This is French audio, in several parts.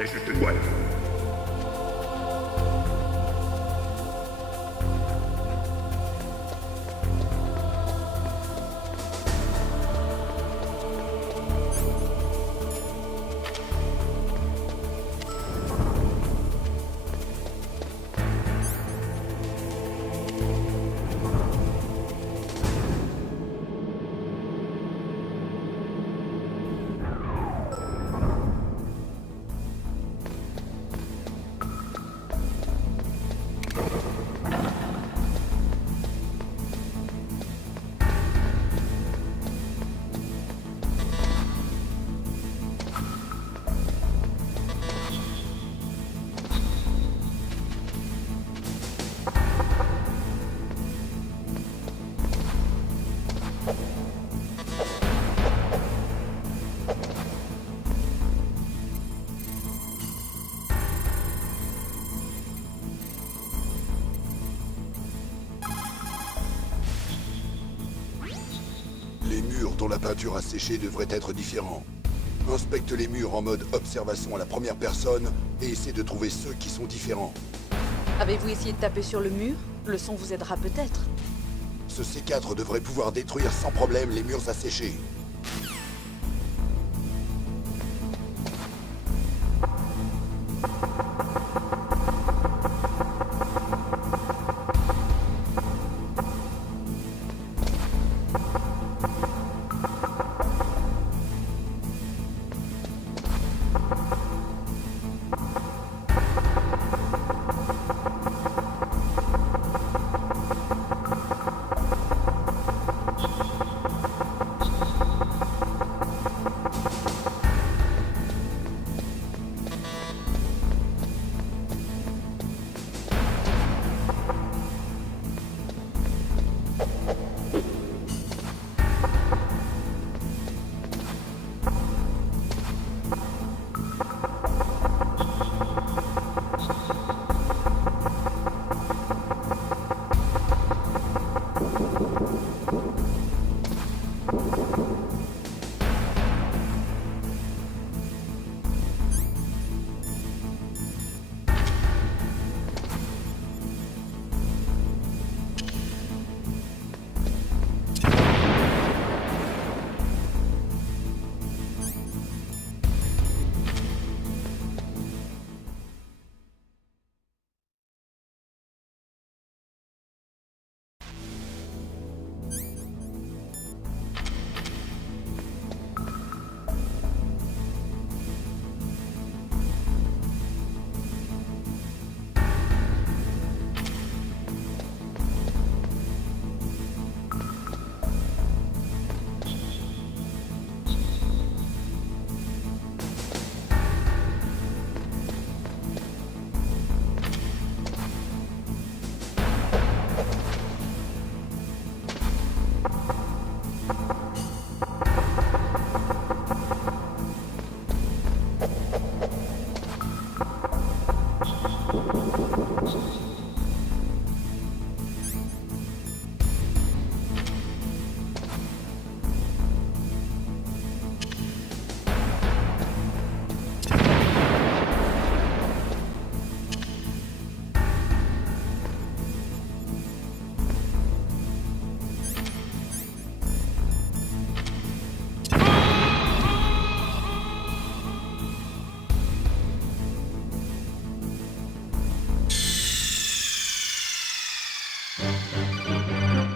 C'est juste une boîte. Les murs dont la peinture a séché devraient être différents. Inspecte les murs en mode observation à la première personne et essaie de trouver ceux qui sont différents. Avez-vous essayé de taper sur le mur? Le son vous aidera peut-être. Ce C4 devrait pouvoir détruire sans problème les murs asséchés.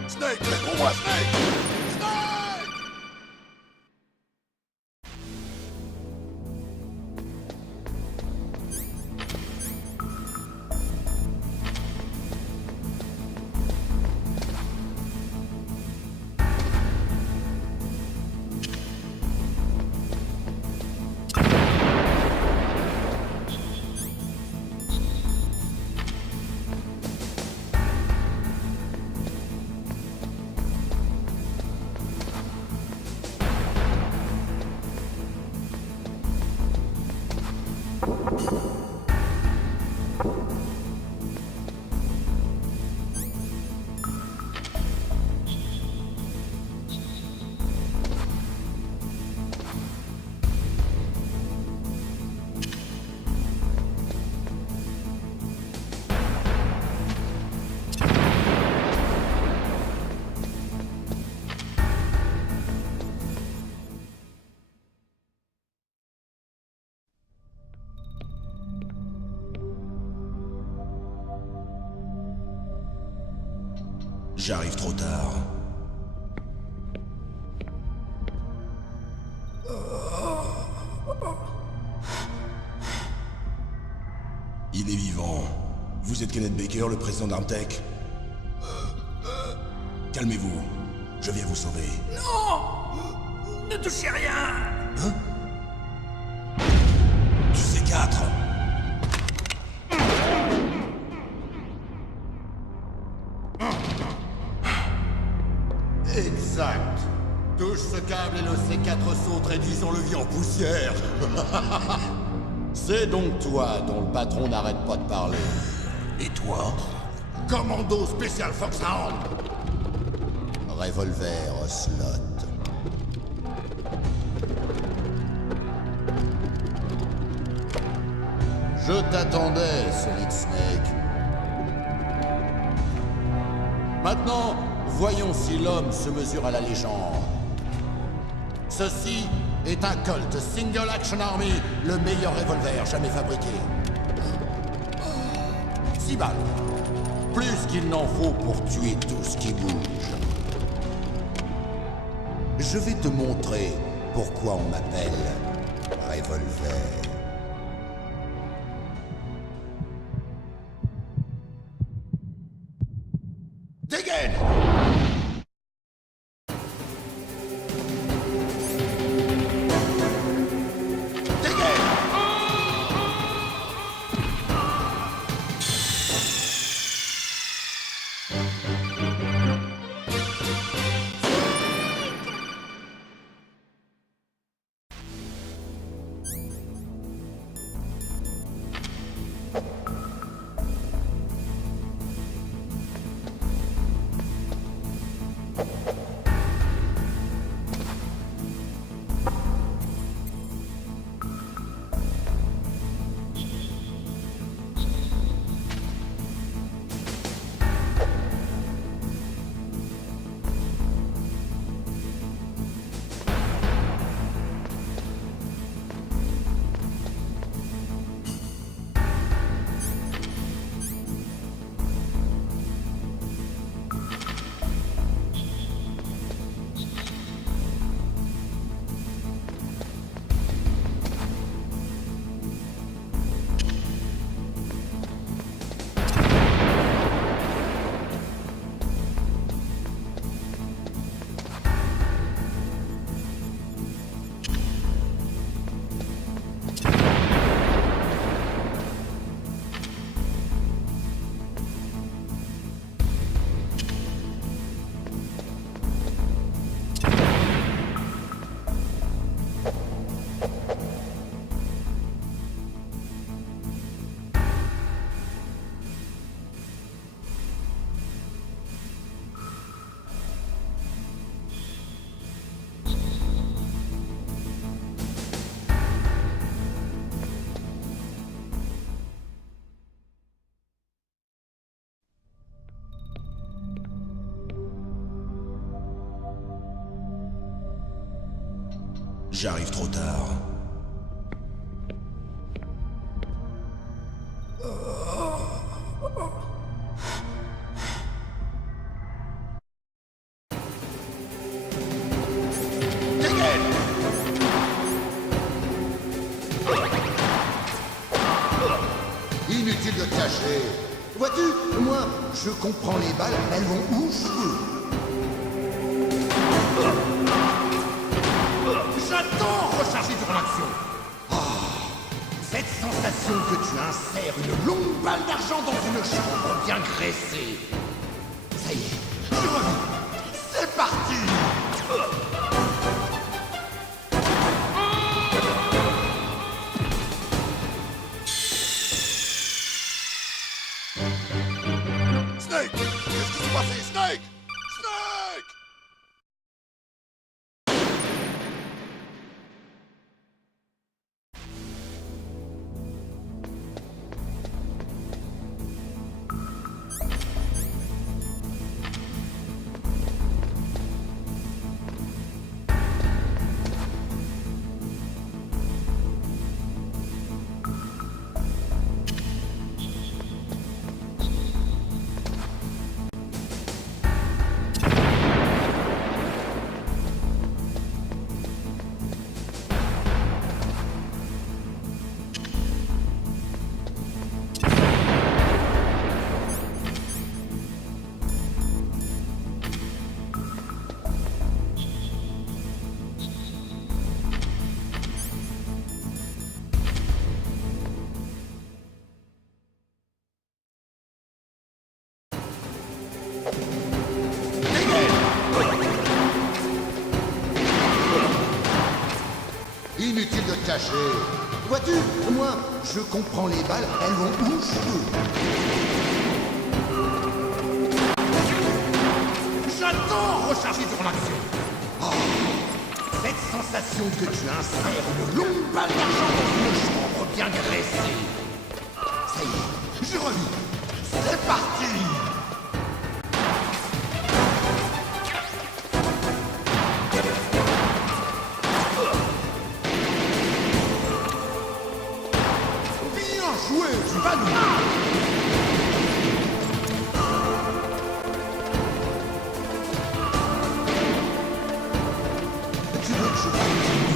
Snake, réponds-moi, Snake! Snake! J'arrive trop tard. Il est vivant. Vous êtes Kenneth Baker, le président d'Armtech? Calmez-vous. Je viens vous sauver. Non! Ne touchez rien! Hein? Du C4. Exact. Touche ce câble et le C4 saute, réduisant le vie en poussière. C'est donc toi dont le patron n'arrête pas de parler. Et toi? Commando spécial Foxhound. Revolver Ocelot. Je t'attendais, Solid Snake. Maintenant, voyons si l'homme se mesure à la légende. Ceci est un Colt Single Action Army, le meilleur revolver jamais fabriqué. 6 balles. Plus qu'il n'en faut pour tuer tout ce qui bouge. Je vais te montrer pourquoi on m'appelle Revolver. Dégaine! J'arrive trop tard. Inutile de te cacher. Vois-tu, moi, je comprends les balles, elles vont où je veux. J'adore recharger durant l'action. Cette sensation que tu insères une longue balle d'argent dans une chambre bien graissée. Ça y est, je revis. C'est parti. Snake! Qu'est-ce qui s'est passé, Snake? Snake! Inutile de te cacher. Vois-tu, moi, je comprends les balles, elles vont où je veux. J'adore recharger durant l'action. Cette sensation que tu insères une longue balle d'argent dans une chambre bien graissée. Ça y est, je revis. C'est parti. Bien joué, tu vas nous... Tu veux que je continue?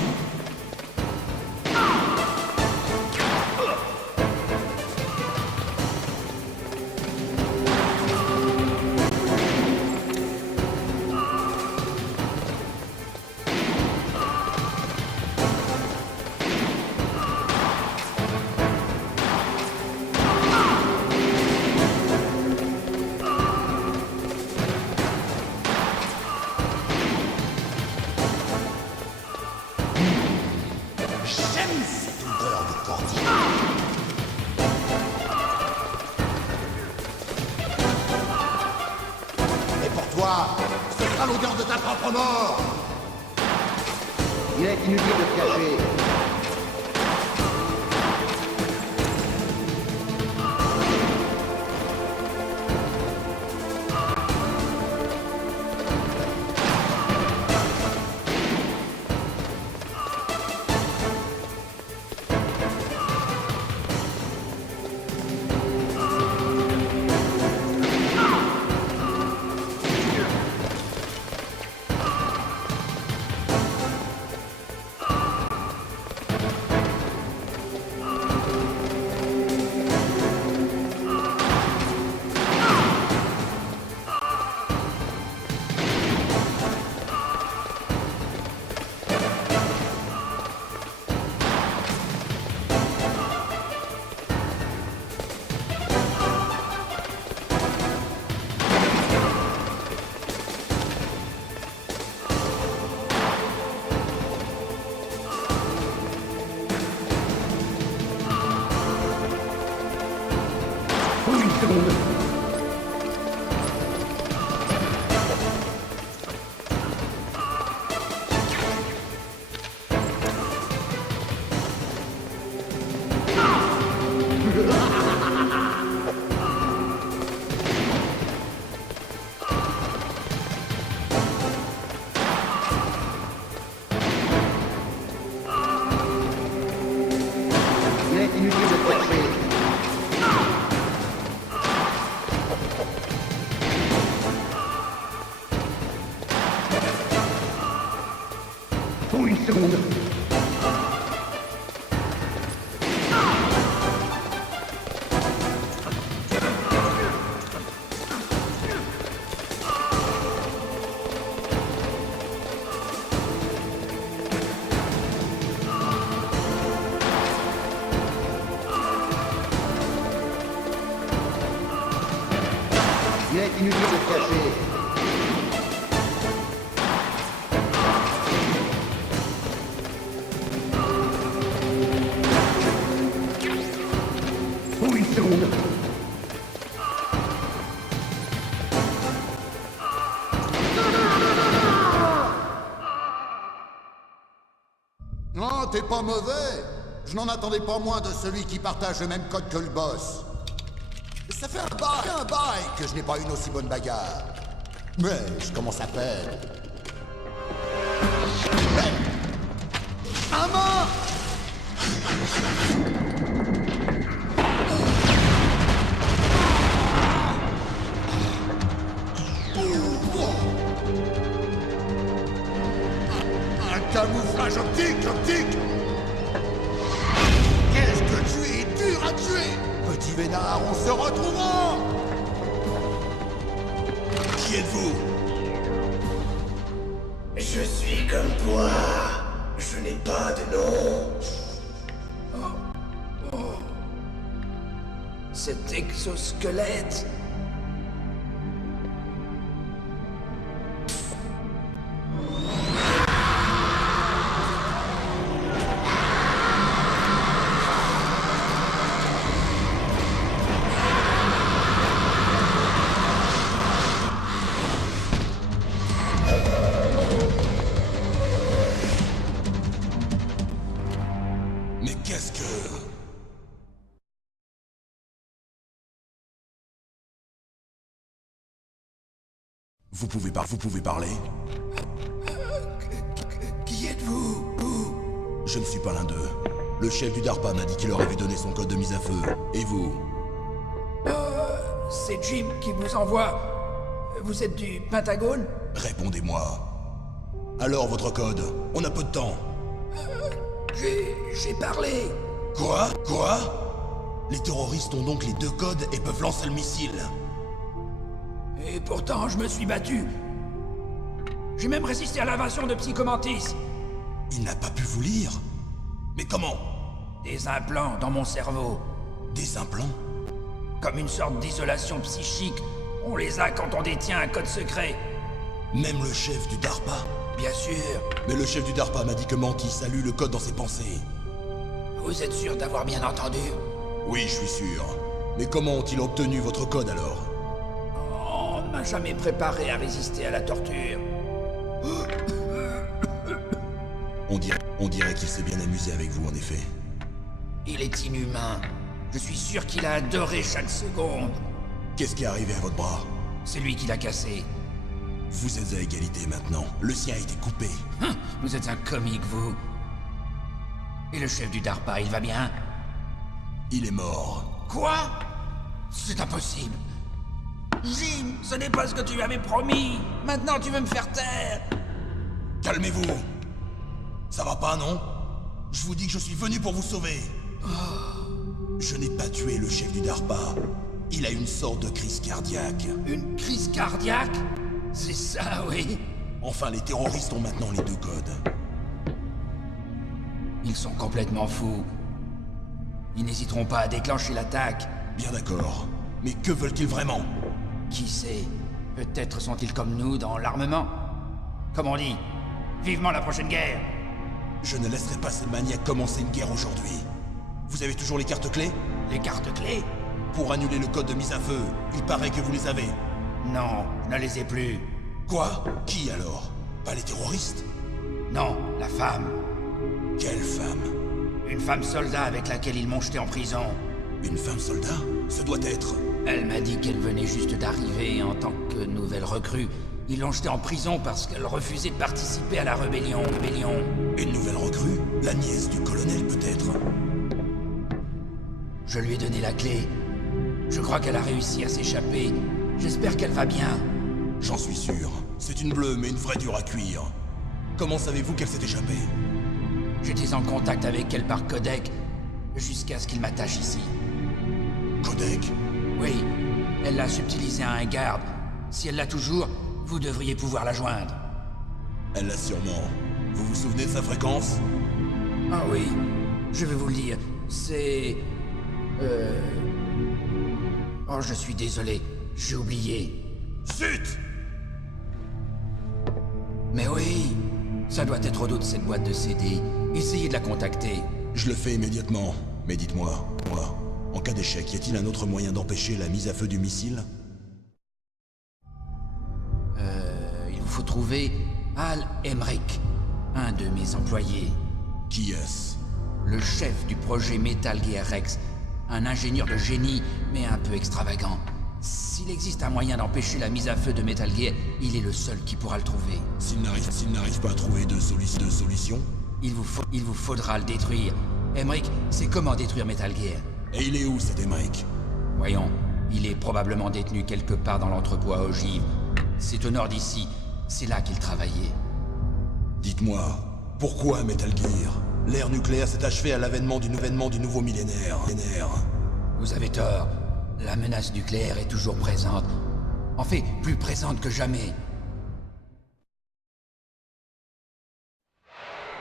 J'aime cette odeur de cordier. Et pour toi, ce sera l'odeur de ta propre mort. Il est inutile de se cacher. Il est inutile de se cacher. Pour une seconde. Il est inutile de se cacher. Pour une seconde. Non, t'es pas mauvais. Je n'en attendais pas moins de celui qui partage le même code que le boss. Ça fait un bail que je n'ai pas une aussi bonne bagarre. Mais je commence à peine. Hey, maman! Un camouflage optique! Qu'est-ce que tu es dur à tuer! Petit vénard, on se retrouvera! Qui êtes-vous? Je suis comme toi. Je n'ai pas de nom. Cet exosquelette. Mais qu'est-ce que... Vous pouvez parler? Qui êtes-vous? Je ne suis pas l'un d'eux. Le chef du DARPA m'a dit qu'il leur avait donné son code de mise à feu. Et vous? C'est Jim qui vous envoie. Vous êtes du Pentagone? Répondez-moi. Alors, votre code? On a peu de temps. J'ai parlé. Quoi? Les terroristes ont donc les 2 codes et peuvent lancer le missile. Et pourtant, je me suis battu. J'ai même résisté à l'invasion de Psychomantis. Il n'a pas pu vous lire? Mais comment? Des implants dans mon cerveau. Des implants? Comme une sorte d'isolation psychique. On les a quand on détient un code secret. Même le chef du DARPA? Bien sûr. Mais le chef du DARPA m'a dit que Mantis a lu le code dans ses pensées. Vous êtes sûr d'avoir bien entendu? Oui, je suis sûr. Mais comment ont-ils obtenu votre code alors? On ne m'a jamais préparé à résister à la torture. On dirait qu'il s'est bien amusé avec vous, en effet. Il est inhumain. Je suis sûr qu'il a adoré chaque seconde. Qu'est-ce qui est arrivé à votre bras? C'est lui qui l'a cassé. Vous êtes à égalité maintenant. Le sien a été coupé. Vous êtes un comique, vous. Et le chef du DARPA, il va bien? Il est mort. Quoi? C'est impossible. Jim, ce n'est pas ce que tu m'avais promis. Maintenant, tu veux me faire taire. Calmez-vous. Ça va pas, non? Je vous dis que je suis venu pour vous sauver. Je n'ai pas tué le chef du DARPA. Il a une sorte de crise cardiaque. Une crise cardiaque? C'est ça, oui. Enfin, les terroristes ont maintenant les 2 codes. Ils sont complètement fous. Ils n'hésiteront pas à déclencher l'attaque. Bien d'accord. Mais que veulent-ils vraiment? Qui sait? Peut-être sont-ils comme nous dans l'armement. Comme on dit, vivement la prochaine guerre. Je ne laisserai pas ces maniaques commencer une guerre aujourd'hui. Vous avez toujours les cartes clés? Les cartes clés? Pour annuler le code de mise à feu, il paraît que vous les avez. Non, je ne les ai plus. Quoi? Qui alors? Pas les terroristes? Non, la femme. Quelle femme? Une femme soldat avec laquelle ils m'ont jeté en prison. Une femme soldat? Ce doit être... Elle m'a dit qu'elle venait juste d'arriver en tant que nouvelle recrue. Ils l'ont jetée en prison parce qu'elle refusait de participer à la rébellion. Une nouvelle recrue? La nièce du colonel, peut-être? Je lui ai donné la clé. Je crois qu'elle a réussi à s'échapper. J'espère qu'elle va bien. J'en suis sûr. C'est une bleue, mais une vraie dure à cuire. Comment savez-vous qu'elle s'est échappée? J'étais en contact avec elle par codec, jusqu'à ce qu'il m'attache ici. Codec? Oui, elle l'a subtilisé à un garde. Si elle l'a toujours, vous devriez pouvoir la joindre. Elle l'a sûrement. Vous vous souvenez de sa fréquence? Ah oui, je vais vous le dire. C'est... Oh, je suis désolé. J'ai oublié. Zut! Mais oui, ça doit être au dos de cette boîte de CD. Essayez de la contacter. Je le fais immédiatement. Mais dites-moi, en cas d'échec, y a-t-il un autre moyen d'empêcher la mise à feu du missile? Il vous faut trouver Al Emmerich, un de mes employés. Qui est-ce? Le chef du projet Metal Gear Rex. Un ingénieur de génie, mais un peu extravagant. S'il existe un moyen d'empêcher la mise à feu de Metal Gear, il est le seul qui pourra le trouver. S'il n'arrive pas à trouver de solution? Il vous faudra le détruire. Emmerich sait comment détruire Metal Gear. Et il est où, cet Emmerich? Voyons, il est probablement détenu quelque part dans l'entrepôt à ogive. C'est au nord d'ici. C'est là qu'il travaillait. Dites-moi, pourquoi Metal Gear? L'ère nucléaire s'est achevée à l'avènement du nouveau millénaire. Vous avez tort. La menace nucléaire est toujours présente. En fait, plus présente que jamais.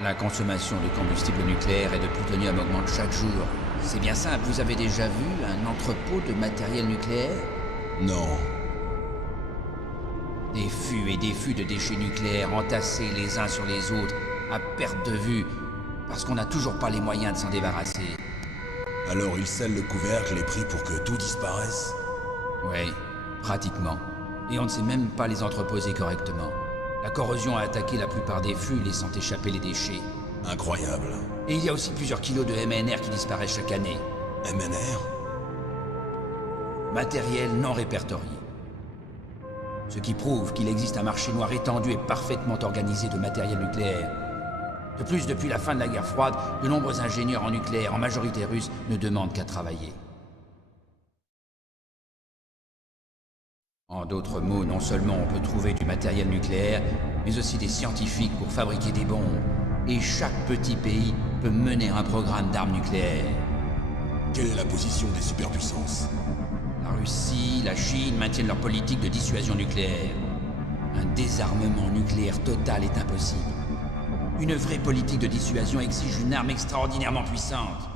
La consommation de combustible nucléaire et de plutonium augmente chaque jour. C'est bien simple, vous avez déjà vu un entrepôt de matériel nucléaire? Non. Des fûts et des fûts de déchets nucléaires entassés les uns sur les autres, à perte de vue, parce qu'on n'a toujours pas les moyens de s'en débarrasser. Alors il scelle le couvercle et prie pour que tout disparaisse? Oui, pratiquement. Et on ne sait même pas les entreposer correctement. La corrosion a attaqué la plupart des fûts, laissant échapper les déchets. Incroyable. Et il y a aussi plusieurs kilos de MNR qui disparaissent chaque année. MNR? Matériel non répertorié. Ce qui prouve qu'il existe un marché noir étendu et parfaitement organisé de matériel nucléaire. De plus, depuis la fin de la guerre froide, de nombreux ingénieurs en nucléaire, en majorité russes, ne demandent qu'à travailler. En d'autres mots, non seulement on peut trouver du matériel nucléaire, mais aussi des scientifiques pour fabriquer des bombes. Et chaque petit pays peut mener un programme d'armes nucléaires. Quelle est la position des superpuissances? La Russie, la Chine maintiennent leur politique de dissuasion nucléaire. Un désarmement nucléaire total est impossible. Une vraie politique de dissuasion exige une arme extraordinairement puissante.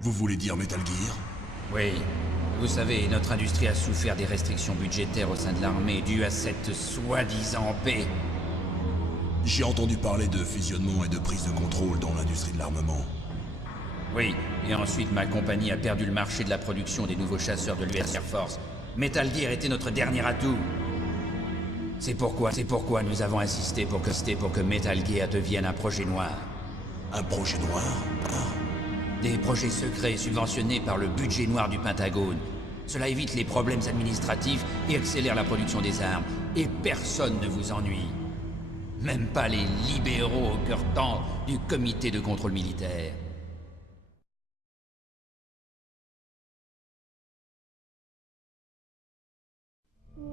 Vous voulez dire Metal Gear? Oui. Vous savez, notre industrie a souffert des restrictions budgétaires au sein de l'armée dues à cette soi-disant paix. J'ai entendu parler de fusionnement et de prise de contrôle dans l'industrie de l'armement. Oui, et ensuite ma compagnie a perdu le marché de la production des nouveaux chasseurs de l'US Air Force. Metal Gear était notre dernier atout. C'est pourquoi nous avons insisté pour que Metal Gear devienne un projet noir. Un projet noir? Des projets secrets subventionnés par le budget noir du Pentagone. Cela évite les problèmes administratifs et accélère la production des armes. Et personne ne vous ennuie. Même pas les libéraux au cœur tendre du comité de contrôle militaire.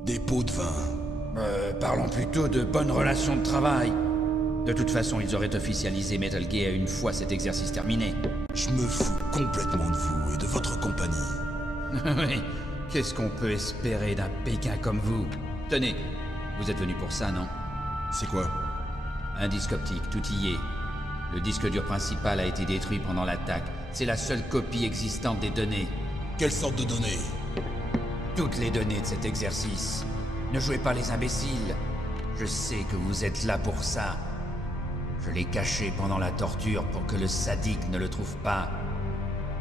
Des pots de vin. Parlons plutôt de bonnes relations de travail. De toute façon, ils auraient officialisé Metal Gear une fois cet exercice terminé. Je me fous complètement de vous et de votre compagnie. Oui, qu'est-ce qu'on peut espérer d'un Pékin comme vous? Tenez, vous êtes venu pour ça, non? C'est quoi? Un disque optique, tout y est. Le disque dur principal a été détruit pendant l'attaque. C'est la seule copie existante des données. Quelle sorte de données? Toutes les données de cet exercice. Ne jouez pas les imbéciles. Je sais que vous êtes là pour ça. Je l'ai caché pendant la torture pour que le sadique ne le trouve pas.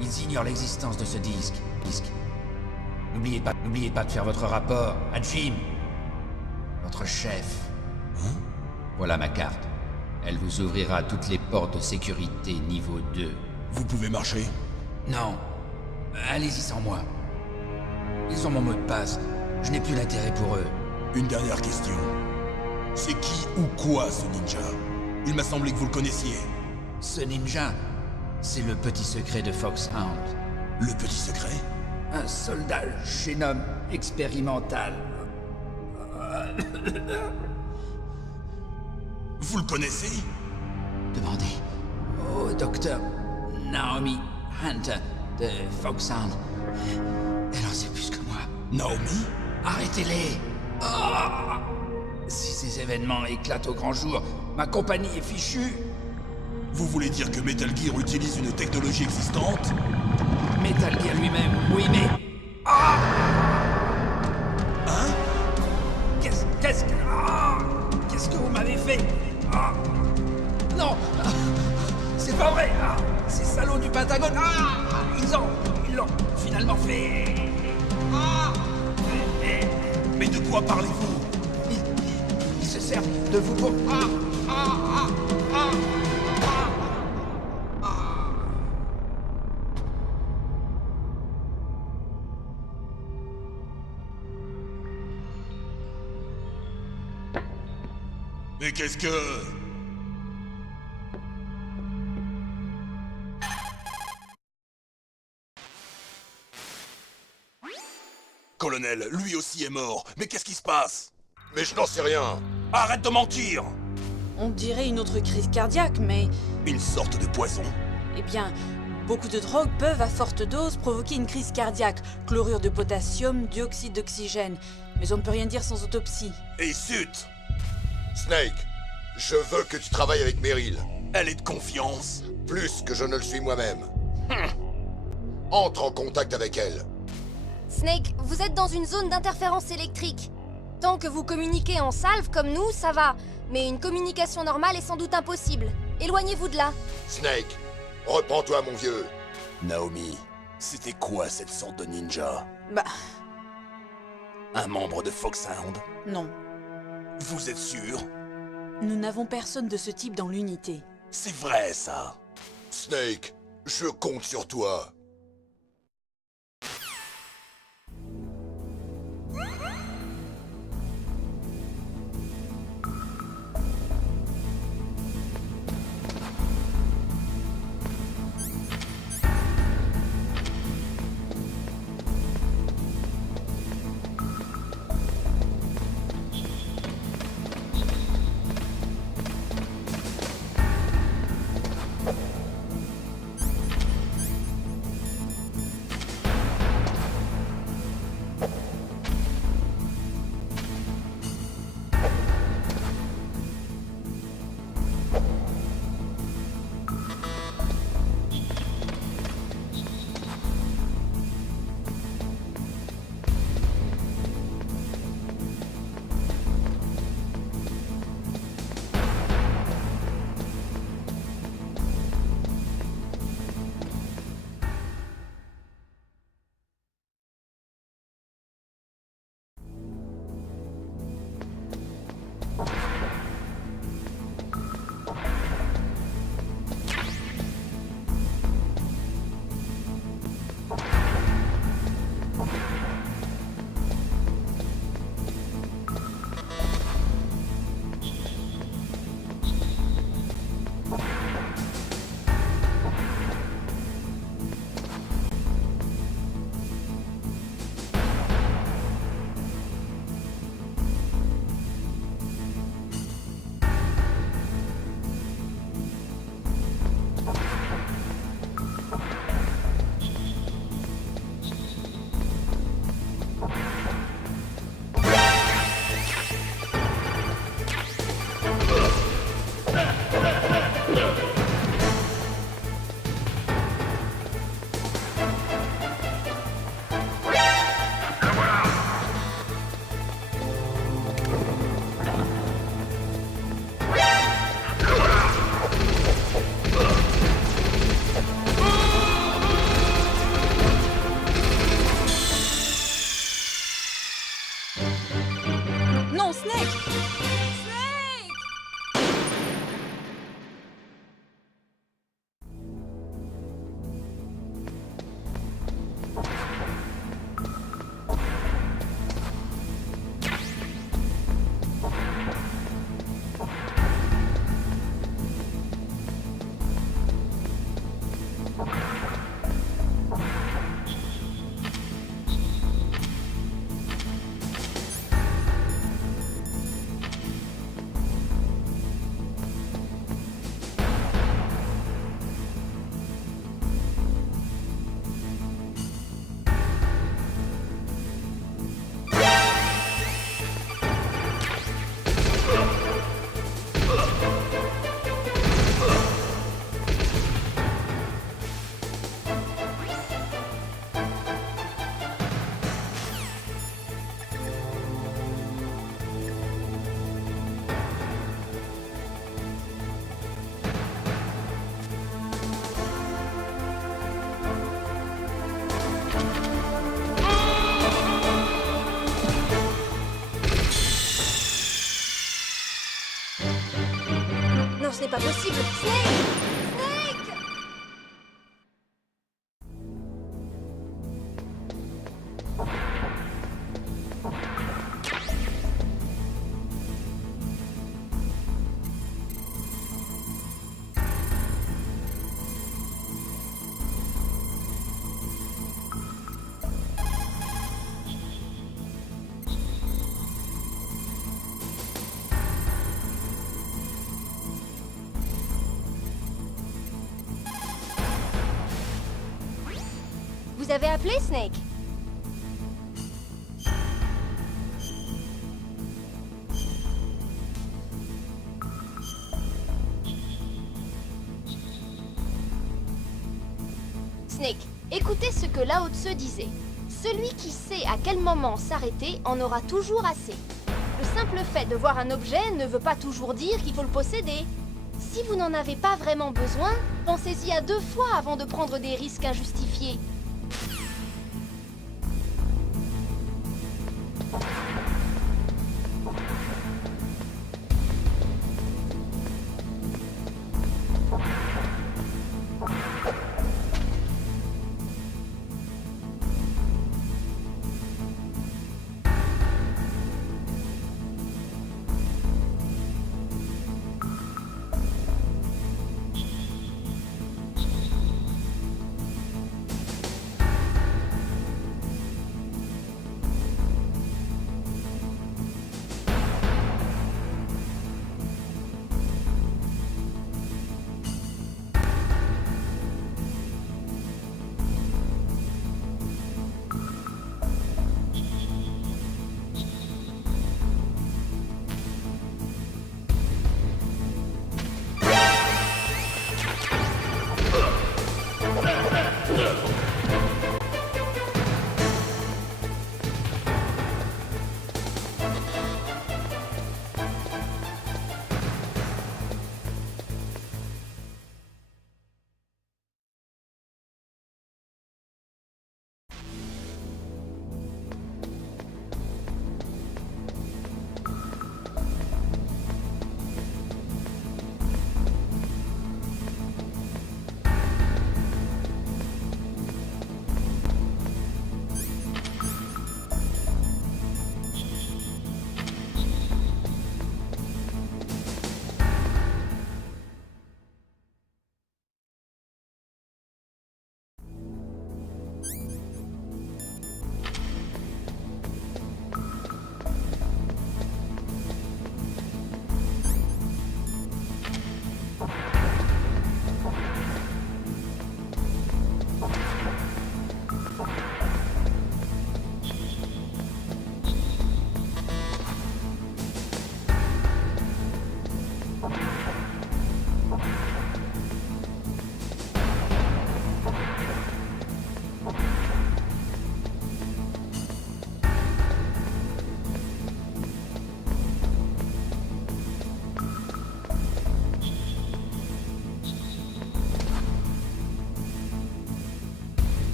Ils ignorent l'existence de ce disque. N'oubliez pas de faire votre rapport à Jim, votre chef. Hein? Voilà ma carte. Elle vous ouvrira toutes les portes de sécurité niveau 2. Vous pouvez marcher? Non. Allez-y sans moi. Ils ont mon mot de passe. Je n'ai plus d'intérêt pour eux. Une dernière question. C'est qui ou quoi ce ninja? Il m'a semblé que vous le connaissiez. Ce ninja, c'est le petit secret de Foxhound. Le petit secret? Un soldat génome expérimental. Vous le connaissez? Demandez au docteur Naomi Hunter de Foxhound. Elle en sait plus que moi. Naomi? Arrêtez-les! Ah! Si ces événements éclatent au grand jour, ma compagnie est fichue. Vous voulez dire que Metal Gear utilise une technologie existante? Metal Gear lui-même, oui, mais... Ah! Hein? Qu'est-ce que vous m'avez fait? Ah! Non! Ah! C'est pas vrai! Ah! Ces salauds du Pentagone! Ah! Ils l'ont finalement fait... Ah! Mais de quoi parlez-vous? Ils se servent de vous pour... Mais qu'est-ce que... Colonel, lui aussi est mort. Mais qu'est-ce qui se passe? Mais je n'en sais rien. Arrête de mentir! On dirait une autre crise cardiaque, mais... Une sorte de poison? Eh bien, beaucoup de drogues peuvent à forte dose provoquer une crise cardiaque. Chlorure de potassium, dioxyde d'oxygène. Mais on ne peut rien dire sans autopsie. Et zut! Snake, je veux que tu travailles avec Meryl. Elle est de confiance. Plus que je ne le suis moi-même. Entre en contact avec elle. Snake, vous êtes dans une zone d'interférence électrique. Tant que vous communiquez en salve comme nous, ça va. Mais une communication normale est sans doute impossible. Éloignez-vous de là. Snake, reprends-toi mon vieux. Naomi, c'était quoi cette sorte de ninja? Bah... Un membre de Foxhound? Non, Vous êtes sûr? nous n'avons personne de ce type dans l'unité. C'est vrai, ça. Snake, je compte sur toi. Non, Snake! Snake! Non, ce n'est pas possible. Snake! Snake! Vous avez appelé Snake? Snake, écoutez ce que Lao Tse disait. Celui qui sait à quel moment s'arrêter en aura toujours assez. Le simple fait de voir un objet ne veut pas toujours dire qu'il faut le posséder. Si vous n'en avez pas vraiment besoin, pensez-y à 2 fois avant de prendre des risques injustifiés.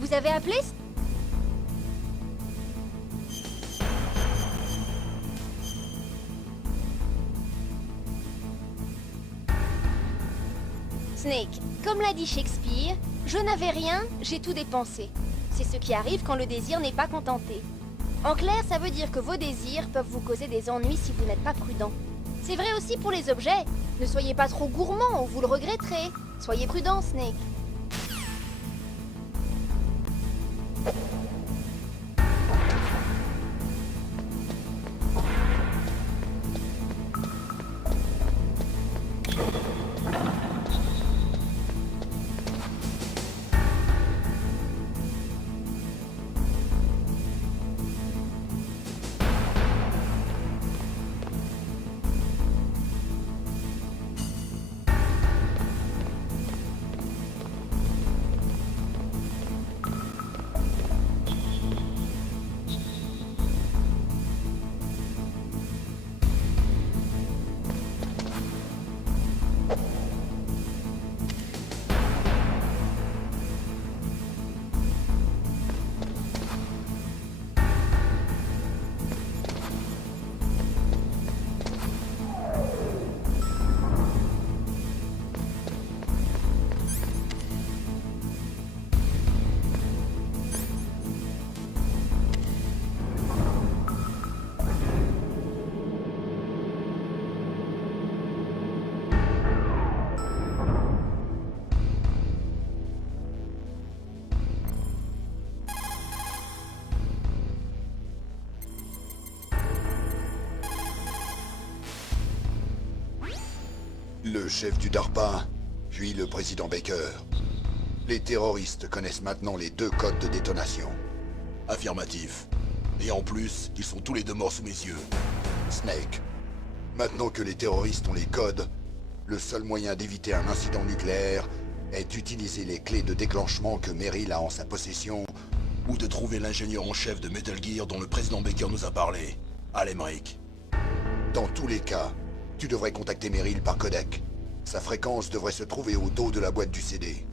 Vous avez appelé? Snake, comme l'a dit Shakespeare, je n'avais rien, j'ai tout dépensé. C'est ce qui arrive quand le désir n'est pas contenté. En clair, ça veut dire que vos désirs peuvent vous causer des ennuis si vous n'êtes pas prudent. C'est vrai aussi pour les objets. Ne soyez pas trop gourmand ou vous le regretterez. Soyez prudent, Snake. Le chef du DARPA, puis le président Baker. Les terroristes connaissent maintenant les 2 codes de détonation. Affirmatif. Et en plus, ils sont tous les deux morts sous mes yeux. Snake, maintenant que les terroristes ont les codes, le seul moyen d'éviter un incident nucléaire est d'utiliser les clés de déclenchement que Merrill a en sa possession, Ou de trouver l'ingénieur en chef de Metal Gear dont le président Baker nous a parlé. Allez, Mike. Dans tous les cas, tu devrais contacter Merrill par codec. Sa fréquence devrait se trouver au dos de la boîte du CD.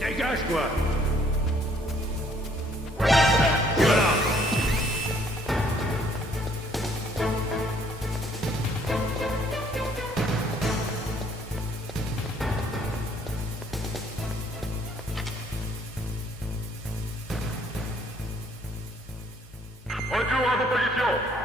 Dégage-toi! Voilà! Retour à vos positions.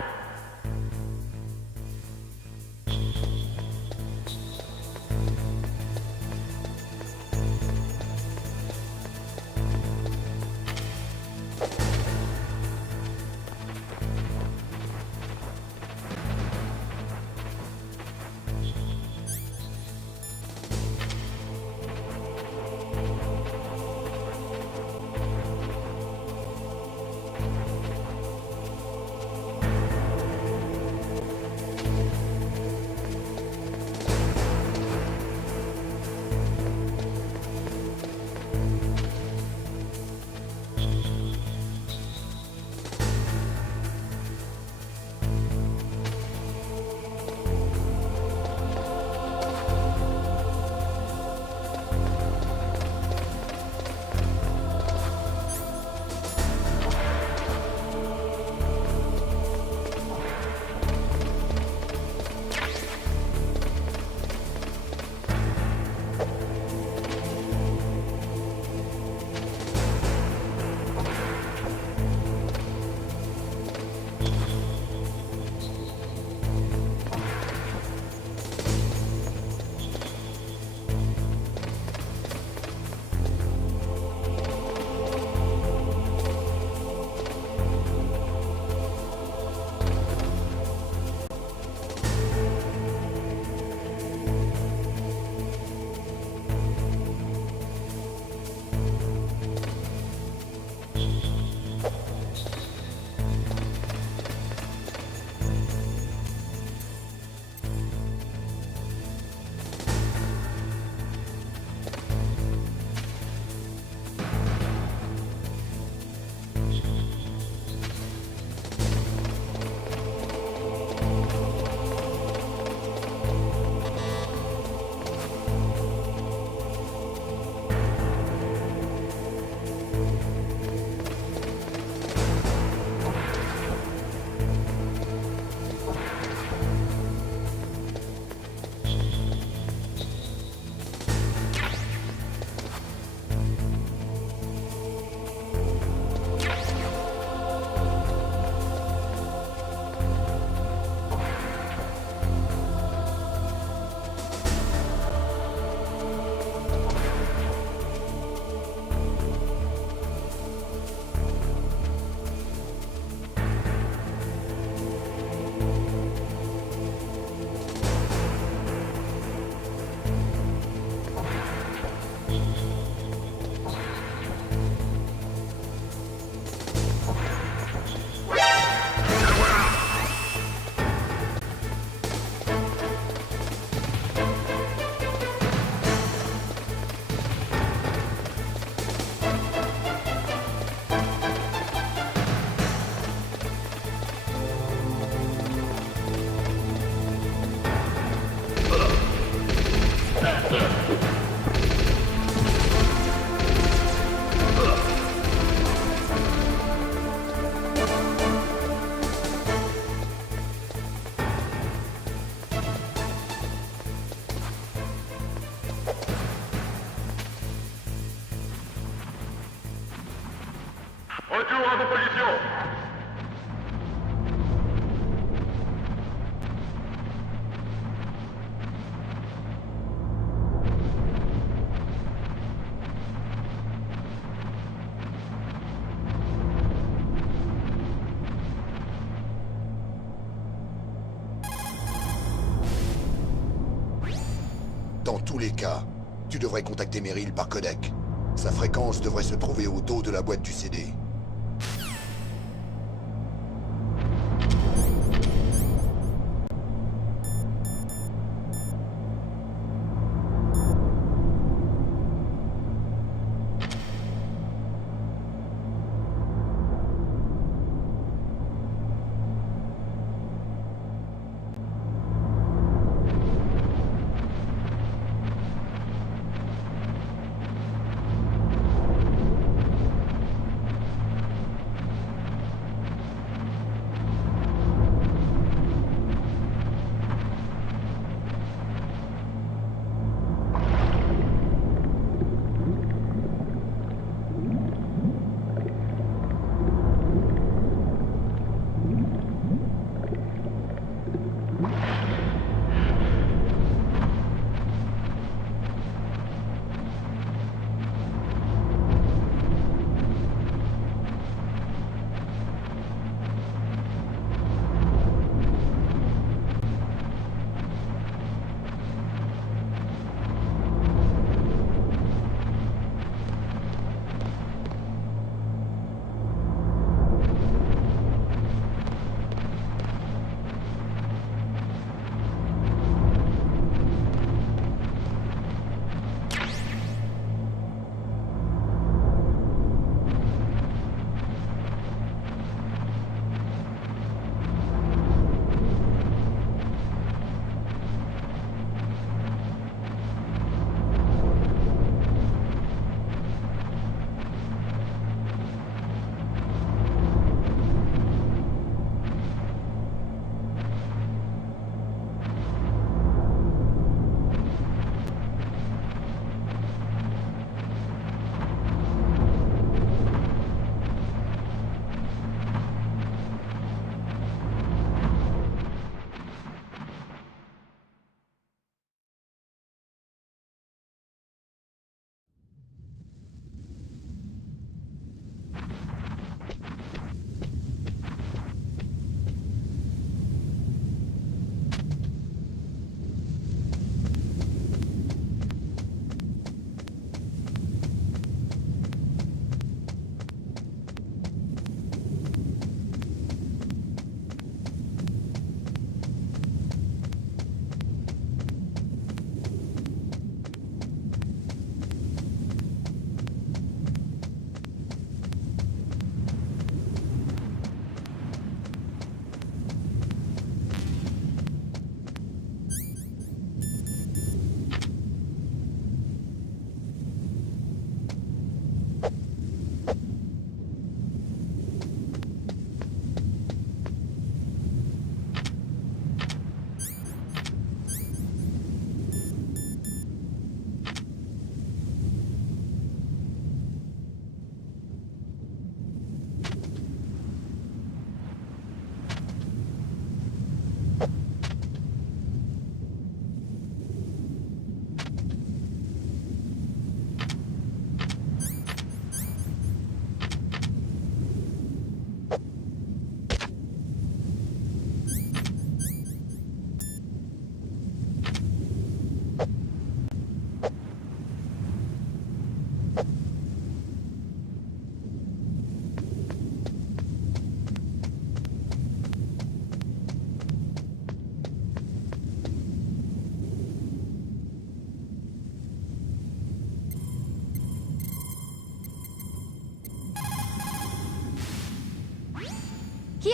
Retour à vos positions. Dans tous les cas, tu devrais contacter Meryl par codec. Sa fréquence devrait se trouver au dos de la boîte du CD.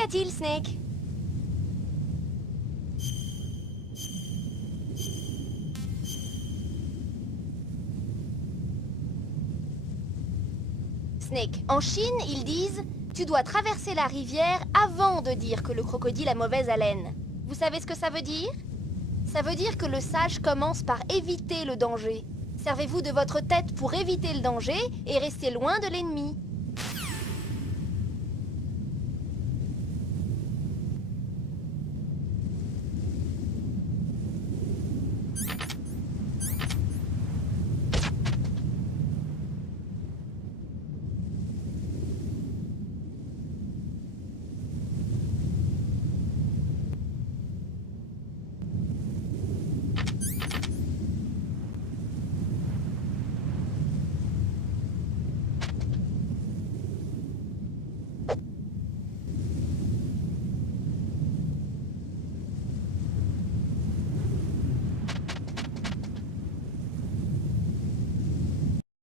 y a-t-il, Snake? Snake, en Chine, ils disent « Tu dois traverser la rivière avant de dire que le crocodile a mauvaise haleine ». Vous savez ce que ça veut dire? Ça veut dire que le sage commence par éviter le danger. Servez-vous de votre tête pour éviter le danger et rester loin de l'ennemi.